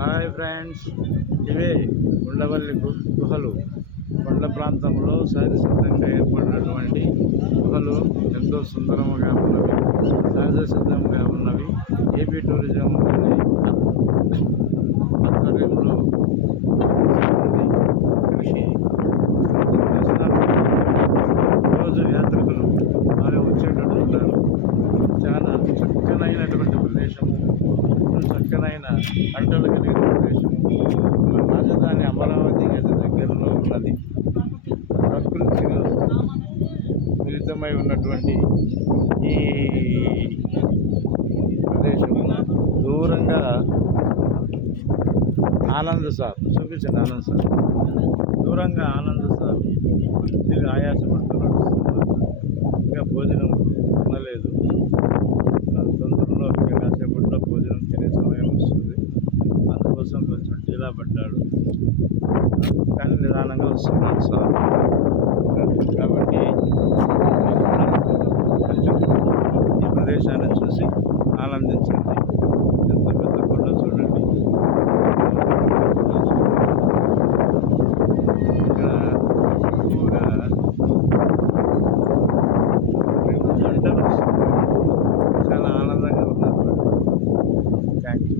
Hi friends, ఇవే ఉండవల్లి గుహలు. కొండ ప్రాంతంలో సహజసిద్ధంగా ఏర్పడినటువంటి గుహలు ఎంతో సుందరముగా ఉన్నవి, సహజసిద్ధంగా ఉన్నవి. ఏపీ టూరిజం ఆధ్వర్యంలో రోజు యాత్రికులు బాగా వచ్చేటట్టు ఉంటారు. చాలా చక్కనైనటువంటి ప్రదేశము, చక్కనైన పంటలు కలిగిన ప్రదేశము. మన రాజధాని అమరావతి దగ్గరలో ఉన్నది. ప్రకృతిలో మిళితమై ఉన్నటువంటి ఈ ప్రదేశము దూరంగా ఆనంద్ సార్ చూపించండి. ఆనంద్ సార్ దూరంగా ఆనంద్ సార్ కొద్దిగా ఆయాసపడుతూ నడుస్తున్నారు. ఇంకా భోజనం తినలేదు. తొందరలో ఇంకా కాసేపట్లో భోజనం తినే సమయం వస్తుంది. అందుకోసం కొంచెం ఢీలా పడ్డాడు, కానీ నిదానంగా వస్తున్నాడు సార్. కాబట్టి కొంచెం ఈ ప్రదేశాన్ని చూసి ఆనందించండి. ఎంత పెద్ద కొండ చూడండి. ఇక్కడ ఎక్కువగా పంటలు చాలా ఆనందంగా ఉన్నారు. Thank you.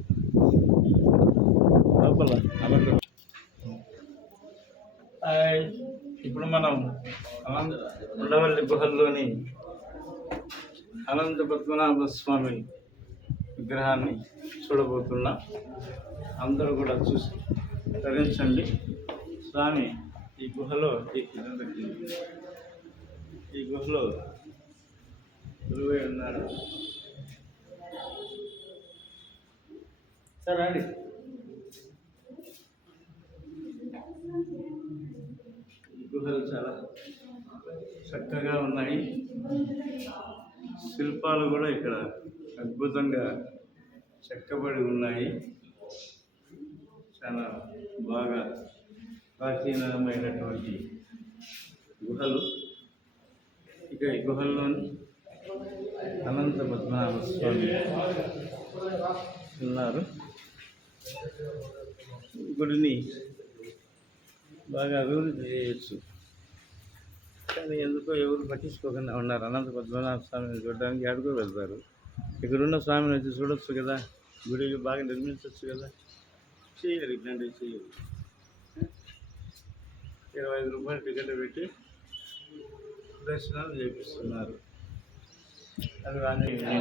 లోపల ఆనందం. ఇప్పుడు మనం ఉండవల్లి గుహల్లోని అనంత పద్మనాభ స్వామి విగ్రహాన్ని చూడబోతున్నాం. అందరూ కూడా చూసి తరించండి. స్వామి ఈ గుహలో గురువై ఉన్నాడు. సరే అండి. ఈ గుహలు చాలా చక్కగా ఉన్నాయి. శిల్పాలు కూడా ఇక్కడ అద్భుతంగా చెక్కబడి ఉన్నాయి. చాలా బాగా ప్రాచీనమైనటువంటి గుహలు. ఇక ఈ గుహల్లోని అనంత పద్మనాభ స్వామి ఉన్నారు. గుడిని బాగా అభివృద్ధి చేయొచ్చు, కానీ ఎందుకో ఎవరు పట్టించుకోకుండా ఉన్నారు. అనంత పద్మనాభ స్వామిని చూడడానికి ఎక్కడికో వెళ్తారు. ఇక్కడున్న స్వామిని వచ్చి చూడొచ్చు కదా, గుడి బాగా నిర్మించవచ్చు కదా. చేయరు, ఇట్లాంటివి చేయరు. 25 రూపాయలు టికెట్ పెట్టి దర్శనాలు చేపిస్తున్నారు. అది కానీ కదా.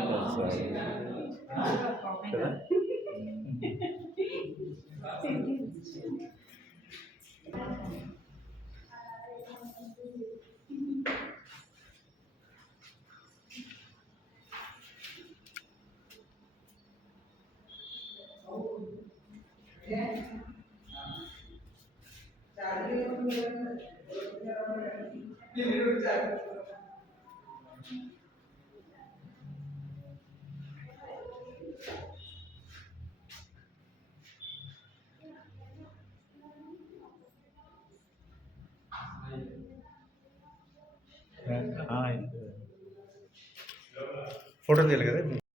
ఫోటో తీయాలి కదా.